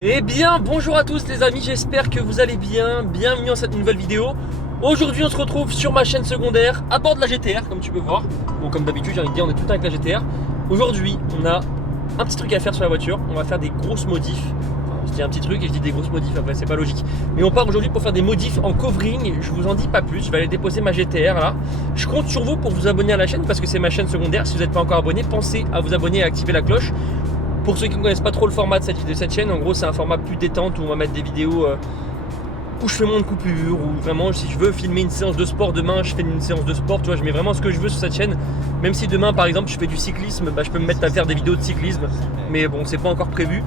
Eh bien, bonjour à tous les amis, j'espère que vous allez bien. Bienvenue dans cette nouvelle vidéo. Aujourd'hui, on se retrouve sur ma chaîne secondaire à bord de la GTR, comme tu peux voir. Bon, comme d'habitude, j'ai envie de dire, on est tout le temps avec la GTR. Aujourd'hui, on a un petit truc à faire sur la voiture. On va faire des grosses modifs. Enfin, je dis un petit truc et je dis des grosses modifs, après, c'est pas logique. Mais on part aujourd'hui pour faire des modifs en covering. Je vous en dis pas plus. Je vais aller déposer ma GTR là. Je compte sur vous pour vous abonner à la chaîne parce que c'est ma chaîne secondaire. Si vous n'êtes pas encore abonné, pensez à vous abonner et à activer la cloche. Pour ceux qui ne connaissent pas trop le format de cette chaîne, en gros c'est un format plus détente où on va mettre des vidéos où je fais moins de coupures, ou vraiment si je veux filmer une séance de sport demain, je fais une séance de sport, tu vois, je mets vraiment ce que je veux sur cette chaîne. Même si demain par exemple je fais du cyclisme, bah, je peux me mettre à faire des vidéos de cyclisme, mais bon c'est pas encore prévu.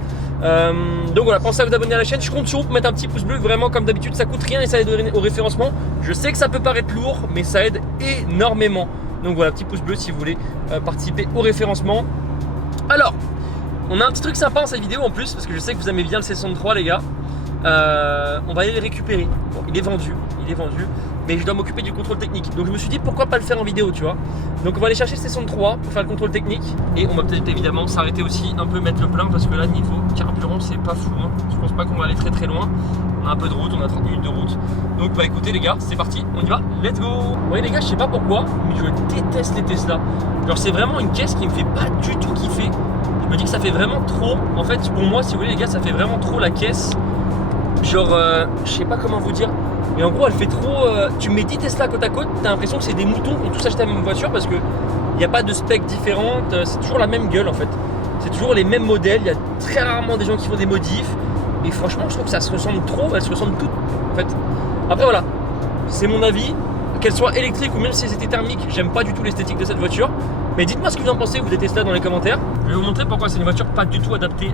Donc voilà, pensez à vous abonner à la chaîne, je compte sur vous pour mettre un petit pouce bleu, vraiment comme d'habitude ça coûte rien et ça aide au référencement. Je sais que ça peut paraître lourd, mais ça aide énormément. Donc voilà, petit pouce bleu si vous voulez participer au référencement. Alors, on a un petit truc sympa dans cette vidéo en plus, parce que je sais que vous aimez bien le C63 les gars. On va aller le récupérer. Bon, il est vendu, mais je dois m'occuper du contrôle technique. Donc je me suis dit pourquoi pas le faire en vidéo, tu vois. Donc on va aller chercher le C63 pour faire le contrôle technique. Et on va peut-être évidemment s'arrêter aussi un peu, mettre le plein, parce que là niveau carburant c'est pas fou, hein. Je pense pas qu'on va aller très loin. On a un peu de route, on a 30 minutes de route. Donc bah écoutez les gars, c'est parti, on y va, let's go. Vous voyez les gars, je sais pas pourquoi, mais je déteste les Tesla. Genre c'est vraiment une caisse qui me fait pas du tout kiffer. Je me dis que ça fait vraiment trop, en fait pour moi si vous voulez les gars, ça fait vraiment trop la caisse. Genre je sais pas comment vous dire, mais en gros elle fait trop, tu mets 10 Tesla côte à côte, t'as l'impression que c'est des moutons qui ont tous acheté la même voiture, parce que il n'y a pas de specs différentes, c'est toujours la même gueule en fait. C'est toujours les mêmes modèles, il y a très rarement des gens qui font des modifs. Et franchement je trouve que ça se ressemble trop, elles se ressemblent toutes en fait. Après voilà, c'est mon avis, qu'elles soient électriques ou même si c'était thermique, j'aime pas du tout l'esthétique de cette voiture. Mais dites-moi ce que vous en pensez, vous des Tesla dans les commentaires. Je vais vous montrer pourquoi c'est une voiture pas du tout adaptée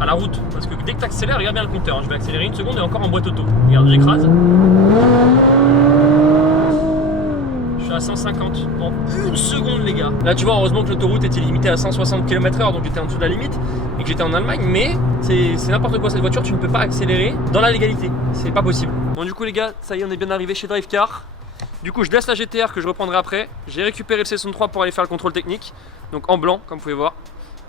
à la route. Parce que dès que tu accélères, regarde bien le compteur, je vais accélérer une seconde et encore en boîte auto. Regarde, j'écrase. Je suis à 150 en une seconde les gars. Là tu vois, heureusement que l'autoroute était limitée à 160 km/h, donc j'étais en dessous de la limite et que j'étais en Allemagne, mais c'est n'importe quoi cette voiture, tu ne peux pas accélérer dans la légalité, c'est pas possible. Bon du coup les gars, ça y est, on est bien arrivé chez Drivecar. Du coup je laisse la GTR que je reprendrai après. J'ai récupéré le C63 pour aller faire le contrôle technique, donc en blanc comme vous pouvez voir.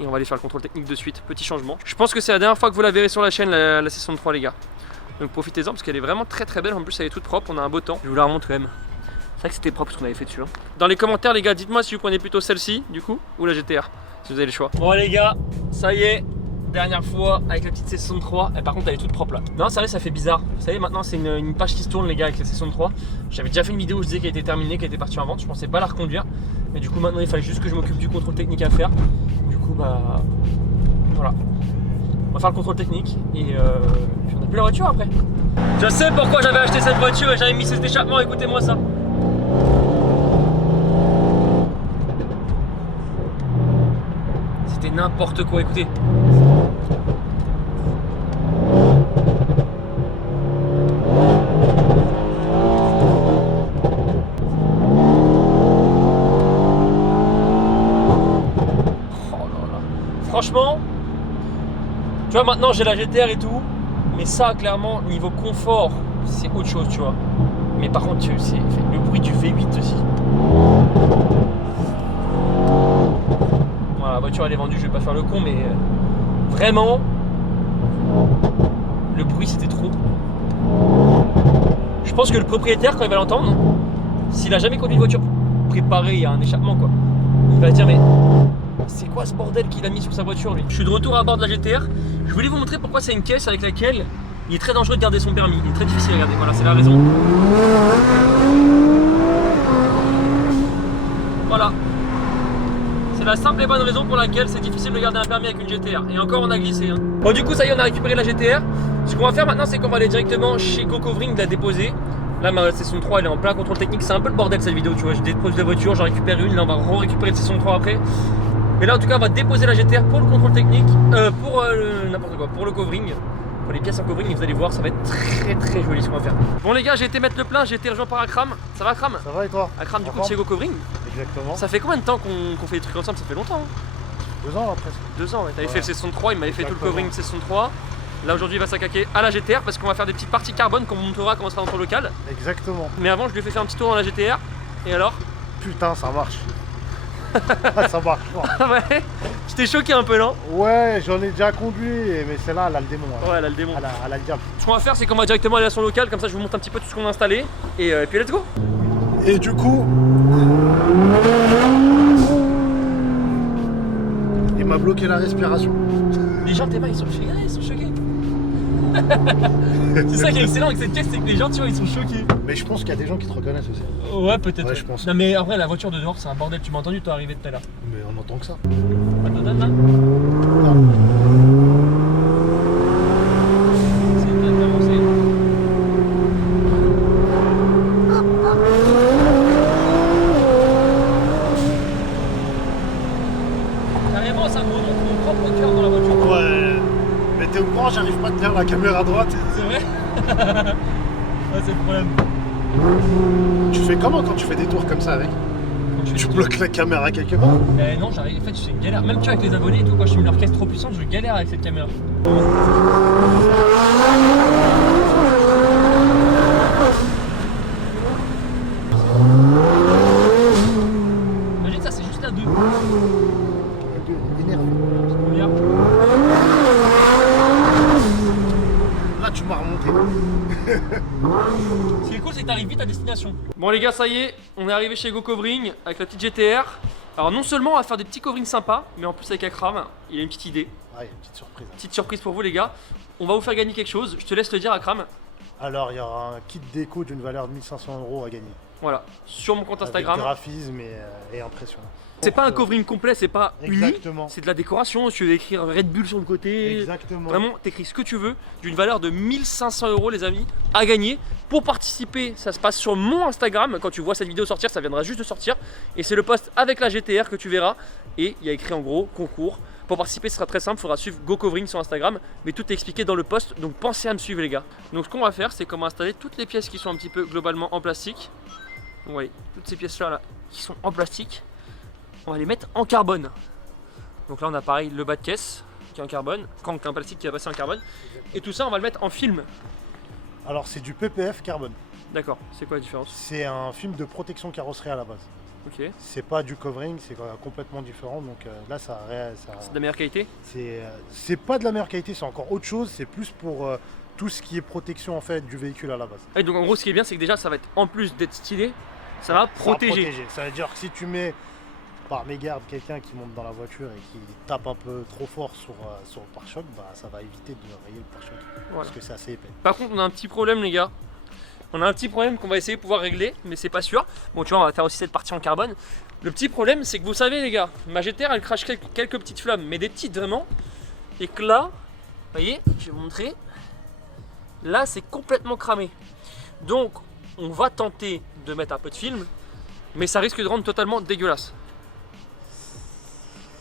Et on va aller faire le contrôle technique de suite, petit changement. Je pense que c'est la dernière fois que vous la verrez sur la chaîne, la C63 les gars. Donc profitez-en parce qu'elle est vraiment très belle, en plus elle est toute propre, on a un beau temps. Je vous la remontre quand même. C'est vrai que c'était propre ce qu'on avait fait dessus. Hein. Dans les commentaires les gars, dites-moi si vous prenez plutôt celle-ci du coup, ou la GTR, si vous avez le choix. Bon les gars, ça y est, dernière fois avec la petite C63. Et par contre elle est toute propre là. Non c'est vrai, ça fait bizarre. Vous savez maintenant c'est une page qui se tourne les gars avec la C63. J'avais déjà fait une vidéo où je disais qu'elle était terminée, qu'elle était partie en vente. Je pensais pas la reconduire. Mais du coup maintenant il fallait juste que je m'occupe du contrôle technique à faire. Du coup bah voilà. On va faire le contrôle technique et puis on n'a plus la voiture après. Je sais pourquoi j'avais acheté cette voiture et j'avais mis cet échappement, écoutez-moi ça. C'était n'importe quoi, écoutez. Franchement, tu vois maintenant j'ai la GTR et tout, mais ça clairement niveau confort c'est autre chose tu vois. Mais par contre c'est le bruit du V8 aussi. Voilà, la voiture elle est vendue, je vais pas faire le con, mais vraiment le bruit c'était trop. Je pense que le propriétaire quand il va l'entendre, s'il a jamais conduit une voiture préparée, il y a un échappement quoi, il va dire mais c'est quoi ce bordel qu'il a mis sur sa voiture lui. Je suis de retour à bord de la GTR. Je voulais vous montrer pourquoi c'est une caisse avec laquelle il est très dangereux de garder son permis. Il est très difficile à garder, voilà c'est la raison. Voilà. C'est la simple et bonne raison pour laquelle c'est difficile de garder un permis avec une GTR. Et encore on a glissé hein. Bon du coup ça y est, on a récupéré la GTR. Ce qu'on va faire maintenant c'est qu'on va aller directement chez GoCovering la déposer. Là ma C63 elle est en plein contrôle technique. C'est un peu le bordel cette vidéo tu vois. Je dépose la voiture, j'en récupère une, là on va récupérer le C63 après. Mais là en tout cas on va déposer la GTR pour le contrôle technique, pour n'importe quoi, pour le covering, pour les pièces en covering, et vous allez voir ça va être très joli ce qu'on va faire. Bon les gars, j'ai été mettre le plein, j'ai été rejoint par Akram. Ça va Akram? Ça va et toi? Akram du coup de chez GoCovering. Exactement. Ça fait combien de temps qu'on fait des trucs ensemble? Ça fait longtemps hein? 2 ans là presque. 2 ans, ouais. T'avais fait le C63, il m'avait fait tout le Exactement. covering C63. Là aujourd'hui il va s'attaquer à la GTR parce qu'on va faire des petites parties carbone qu'on vous montrera comment ça sera dans le local. Exactement. Mais avant je lui ai fait faire un petit tour dans la GTR. Et alors? Putain ça marche. Ça marche pas. Ah ouais. Tu t'es choqué un peu, non? Ouais, j'en ai déjà conduit, mais celle-là, elle a le démon. Ouais, elle a le démon. Elle a le diable. Ce qu'on va faire, c'est qu'on va directement aller à son local, comme ça je vous montre un petit peu tout ce qu'on a installé. Et puis let's go. Et du coup, il m'a bloqué la respiration. Les gens, tes mains, ils sont choqués. Ils sont choqués. C'est ça qui est excellent avec cette caisse, c'est que les gens, tu vois, ils sont choqués. Mais je pense qu'il y a des gens qui te reconnaissent aussi. Ouais, peut-être. Ouais, je pense. Non, mais en vrai, la voiture de dehors, c'est un bordel. Tu m'as entendu, toi, arriver tout à l'heure. Mais on entend que ça. Pas de donne là? C'est peut-être avancé. Carrément, ça me remonte mon propre cœur dans la voiture. Ouais. Mais t'es au courant, j'arrive pas à tenir la caméra à droite. C'est vrai? Ouais, c'est le problème. Tu fais comment quand tu fais des tours comme ça avec? Tu bloques la caméra quelque part? Non, j'arrive. En fait, c'est une galère. Même tu vois, avec les abonnés et tout, quand je suis une orchestre trop puissante, je galère avec cette caméra. Imagine ça, c'est juste la 2. Énervé. Là, tu m'as remonté. Ce qui est cool, c'est que t'arrives vite à destination. Bon les gars, ça y est, on est arrivé chez GoCovering avec la petite GTR. Alors non seulement on va faire des petits coverings sympas, mais en plus avec Akram, il a une petite idée. Ah, il y a une petite surprise. Petite surprise pour vous les gars. On va vous faire gagner quelque chose, je te laisse le dire Akram. Alors, il y aura un kit déco d'une valeur de 1500 € à gagner. Voilà, sur mon compte Instagram. Avec graphisme et impression. C'est pas un covering complet, c'est pas uni, Exactement. c'est de la décoration. Tu veux écrire Red Bull sur le côté. Exactement. Vraiment, t'écris ce que tu veux, d'une valeur de 1500 € les amis, à gagner. Pour participer, ça se passe sur mon Instagram. Quand tu vois cette vidéo sortir, ça viendra juste de sortir. Et c'est le post avec la GTR que tu verras. Et il y a écrit en gros concours. Pour participer, ce sera très simple, il faudra suivre GoCovering sur Instagram. Mais tout est expliqué dans le post, donc pensez à me suivre les gars. Donc ce qu'on va faire, c'est qu'on va installer toutes les pièces qui sont un petit peu globalement en plastique. Donc, vous voyez, toutes ces pièces-là là, qui sont en plastique. On va les mettre en carbone. Donc là on a pareil le bas de caisse qui est en carbone, quand un plastique qui va passer en carbone. Et tout ça on va le mettre en film. Alors c'est du PPF carbone. D'accord, c'est quoi la différence? C'est un film de protection carrosserie à la base. Ok. C'est pas du covering, c'est complètement différent. Donc là ça C'est de la meilleure qualité? c'est pas de la meilleure qualité, c'est encore autre chose. C'est plus pour tout ce qui est protection en fait du véhicule à la base. Et donc en gros ce qui est bien c'est que déjà ça va être, en plus d'être stylé, ça va protéger. Ça veut dire que si tu mets par mégarde quelqu'un qui monte dans la voiture et qui tape un peu trop fort sur le pare-choc, bah, ça va éviter de rayer le pare-choc. Voilà. Parce que c'est assez épais. Par contre on a un petit problème les gars. On a un petit problème qu'on va essayer de pouvoir régler, mais c'est pas sûr. Bon tu vois on va faire aussi cette partie en carbone. Le petit problème c'est que vous savez les gars, ma GTR elle crache quelques petites flammes, mais des petites vraiment. Et que là, vous voyez, je vais vous montrer. Là c'est complètement cramé. Donc on va tenter de mettre un peu de film, mais ça risque de rendre totalement dégueulasse.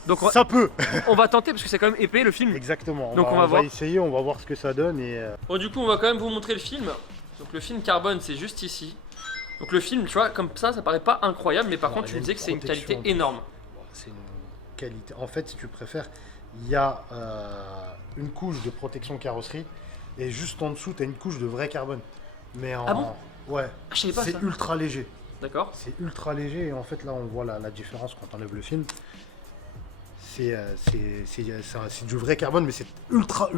Donc Ça peut. on va tenter parce que c'est quand même épais le film. Exactement. Donc on va on voir. va essayer, on va voir ce que ça donne. Bon du coup on va quand même vous montrer le film. Donc le film carbone c'est juste ici. Donc le film tu vois comme ça paraît pas incroyable, mais par contre tu me disais que c'est une qualité énorme. C'est une qualité. En fait si tu préfères, il y a une couche de protection carrosserie et juste en dessous tu as une couche de vrai carbone. Mais en... Ah bon? Ouais. Ah, je savais pas ça. C'est ultra léger. D'accord. C'est ultra léger et en fait là on voit la différence quand on enlève le film. C'est du vrai carbone mais c'est ultra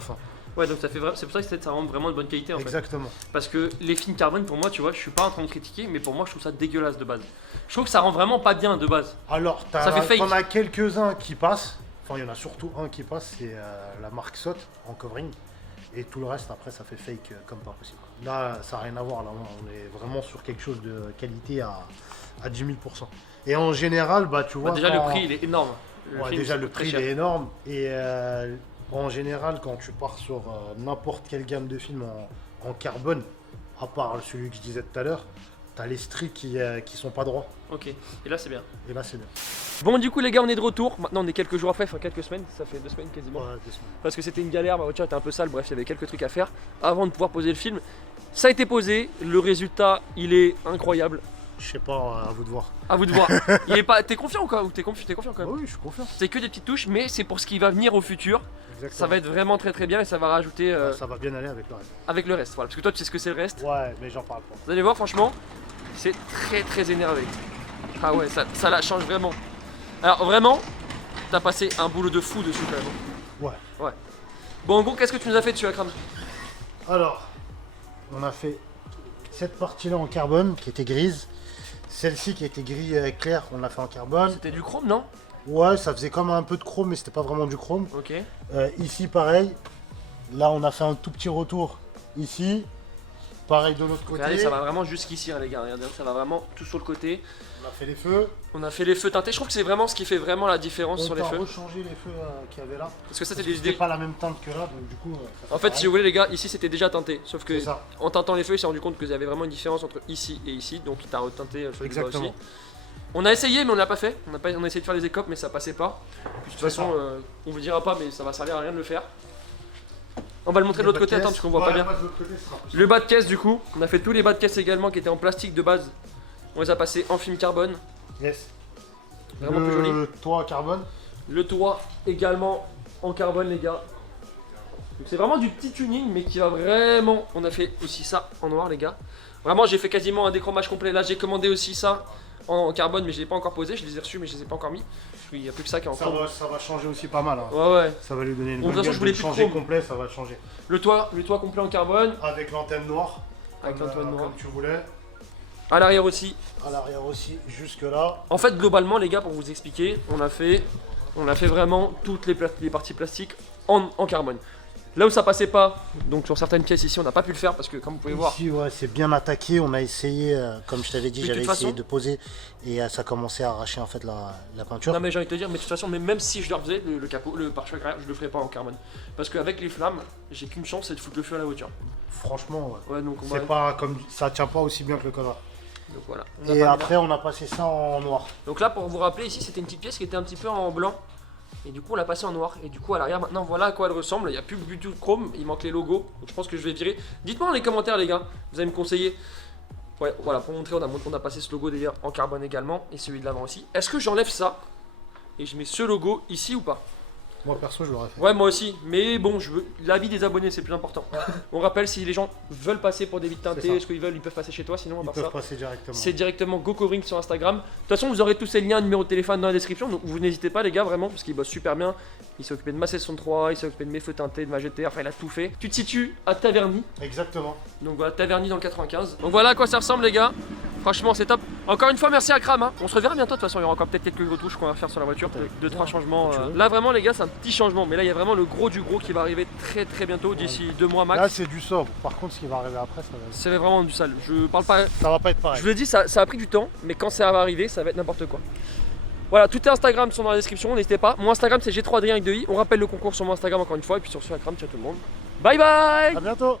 fin. Ouais donc ça fait c'est pour ça que ça rend vraiment de bonne qualité en fait. Exactement. Parce que les films carbone pour moi tu vois je suis pas en train de critiquer, mais pour moi je trouve ça dégueulasse de base. Je trouve que ça rend vraiment pas bien de base. Alors Ça fait fake. t'en as quelques-uns qui passent, enfin il y en a surtout un qui passe, c'est la marque SOT en covering. Et tout le reste après ça fait fake comme pas possible. Là ça n'a rien à voir, là on est vraiment sur quelque chose de qualité à 10 000%. Et en général bah tu vois... Bah, déjà le prix il est énorme. Ouais, déjà le prix il est énorme et en général quand tu pars sur n'importe quelle gamme de films en carbone, à part celui que je disais tout à l'heure, t'as les strips qui sont pas droits. Ok, et là c'est bien. Et là c'est bien. Bon du coup les gars on est de retour, maintenant on est quelques jours après, enfin quelques semaines, ça fait 2 semaines quasiment. Ouais, 2 semaines. Parce que c'était une galère, ma voiture était un peu sale, bref il y avait quelques trucs à faire avant de pouvoir poser le film. Ça a été posé, le résultat il est incroyable. Je sais pas, à vous de voir. À vous de voir. Il est pas. T'es confiant ou quoi? Ou t'es confiant quand même? Oui, je suis confiant. C'est que des petites touches, mais c'est pour ce qui va venir au futur. Exactement. Ça va être vraiment très bien et ça va rajouter Ça va bien aller avec le reste. avec le reste. Voilà, parce que toi tu sais ce que c'est le reste. Ouais, mais j'en parle pas. Vous allez voir, franchement, c'est très énervé. Ah ouais, ça la change vraiment. Alors vraiment, t'as passé un boulot de fou dessus quand même. Ouais. Ouais. Bon, en gros, qu'est-ce que tu nous as fait dessus, Akram? Alors, on a fait cette partie-là en carbone qui était grise. Celle-ci qui était gris clair, on l'a fait en carbone. C'était du chrome, non? Ouais, ça faisait comme un peu de chrome, mais c'était pas vraiment du chrome. Ok. Ici, pareil. Là, on a fait un tout petit retour ici. Pareil de l'autre côté. Regardez, ça va vraiment jusqu'ici, hein, les gars. Regardez, ça va vraiment tout sur le côté. On a fait les feux. On a fait les feux teintés. Je trouve que c'est vraiment ce qui fait vraiment la différence sur les On feux. a rechangé les feux qu'il y avait là. Parce que ça, Parce c'était que c'était pas la même teinte que là, donc du coup. ça fait En fait, pareil. si vous voulez, les gars, ici c'était déjà teinté. Sauf que C'est ça. en teintant les feux, il s'est rendu compte qu'il y avait vraiment une différence entre ici et ici. Donc il t'a reteinté sur le bas Exactement. aussi. On a essayé, mais on l'a pas fait. On a essayé de faire les écopes, mais ça passait pas. Puis, de toute façon, on vous le dira pas, mais ça va servir à rien de le faire. On va le montrer de l'autre côté, attends, parce qu'on voit pas bien. Le bas de caisse, du coup, on a fait tous les bas de caisse également qui étaient en plastique de base. On les a passés en film carbone. Yes. Vraiment plus joli. Le toit en carbone. Le toit également en carbone, les gars. Donc c'est vraiment du petit tuning, mais qui va vraiment. On a fait aussi ça en noir, les gars. Vraiment, j'ai fait quasiment un déchromage complet. Là, j'ai commandé aussi ça en carbone, mais je l'ai pas encore posé. Je les ai reçus, mais je les ai pas encore mis. Il n'y a plus que ça qui est en chrome. Ça va changer aussi pas mal. Hein. Ouais, ouais. Ça va lui donner une Bon, de toute bonne façon, je voulais gueule de plus de changer chrome. complet, ça va changer. Le toit complet en carbone. Avec l'antenne noire. Avec l'antenne noire. Comme tu voulais. À l'arrière aussi. À l'arrière aussi, jusque là. En fait, globalement, les gars, pour vous expliquer, on a fait vraiment toutes les parties plastiques en carbone. Là où ça passait pas, donc sur certaines pièces ici, on n'a pas pu le faire parce que, comme vous pouvez voir, Ici, ouais, c'est bien attaqué. On a essayé, comme je t'avais dit, Mais de j'avais toute essayé façon- de poser et ça commençait à arracher en fait la peinture. non mais j'ai envie de te dire, mais de toute façon, même si je le refaisais, le capot, le pare-choc arrière, je le ferais pas en carbone. Parce qu'avec les flammes, j'ai qu'une chance, c'est de foutre le feu à la voiture. Franchement, ouais. Ouais, donc on va. C'est pas comme ça tient pas aussi bien que le connard. Donc voilà. On a Et pas mis là. après, on a passé ça en noir. Donc là, pour vous rappeler, ici c'était une petite pièce qui était un petit peu en blanc. Et du coup, on l'a passé en noir. Et du coup, à l'arrière, maintenant, voilà à quoi elle ressemble. Il n'y a plus du tout de chrome, il manque les logos. Donc je pense que je vais virer. Dites-moi dans les commentaires, les gars, vous allez me conseiller. Ouais, voilà, pour montrer, on a passé ce logo d'ailleurs en carbone également. Et celui de l'avant aussi. Est-ce que j'enlève ça et je mets ce logo ici ou pas? Moi perso, je l'aurais fait. Ouais, moi aussi. Mais bon, je veux l'avis des abonnés, c'est plus important. On rappelle, si les gens veulent passer pour des vides C'est teintées, ça. est-ce qu'ils veulent, ils peuvent passer chez toi. Sinon, on Ils va peuvent ça. passer directement. C'est directement GoCovering sur Instagram. De toute façon, vous aurez tous ces liens, numéro de téléphone dans la description. Donc vous n'hésitez pas, les gars, vraiment, parce qu'il bosse super bien. Il s'est occupé de ma session 3, il s'est occupé de mes feux teintés, de ma GTR, enfin, il a tout fait. Tu te situes à Taverny. Exactement. Donc voilà, Taverny dans le 95. Donc voilà à quoi ça ressemble, les gars. Franchement, c'est top. Encore une fois, merci à Akram. Hein. On se reverra bientôt. De toute façon, il y aura encore peut-être quelques retouches qu'on va faire sur la voiture. 2-3 changements. Là, vraiment, les gars, c'est un petit changement. Mais là, il y a vraiment le gros du gros qui va arriver très très bientôt, d'ici 2 mois max. Là, c'est du sobre. Par contre, ce qui va arriver après, C'est vraiment du sale. Je parle pas. ça va pas être pareil. Je vous l'ai dit, ça a pris du temps, mais quand ça va arriver, ça va être n'importe quoi. Voilà, tous les Instagram sont dans la description, n'hésitez pas. Mon Instagram c'est G3Adrien avec 2i. On rappelle le concours sur mon Instagram encore une fois. Et puis sur ce, Akram, ciao tout le monde. Bye bye. À bientôt.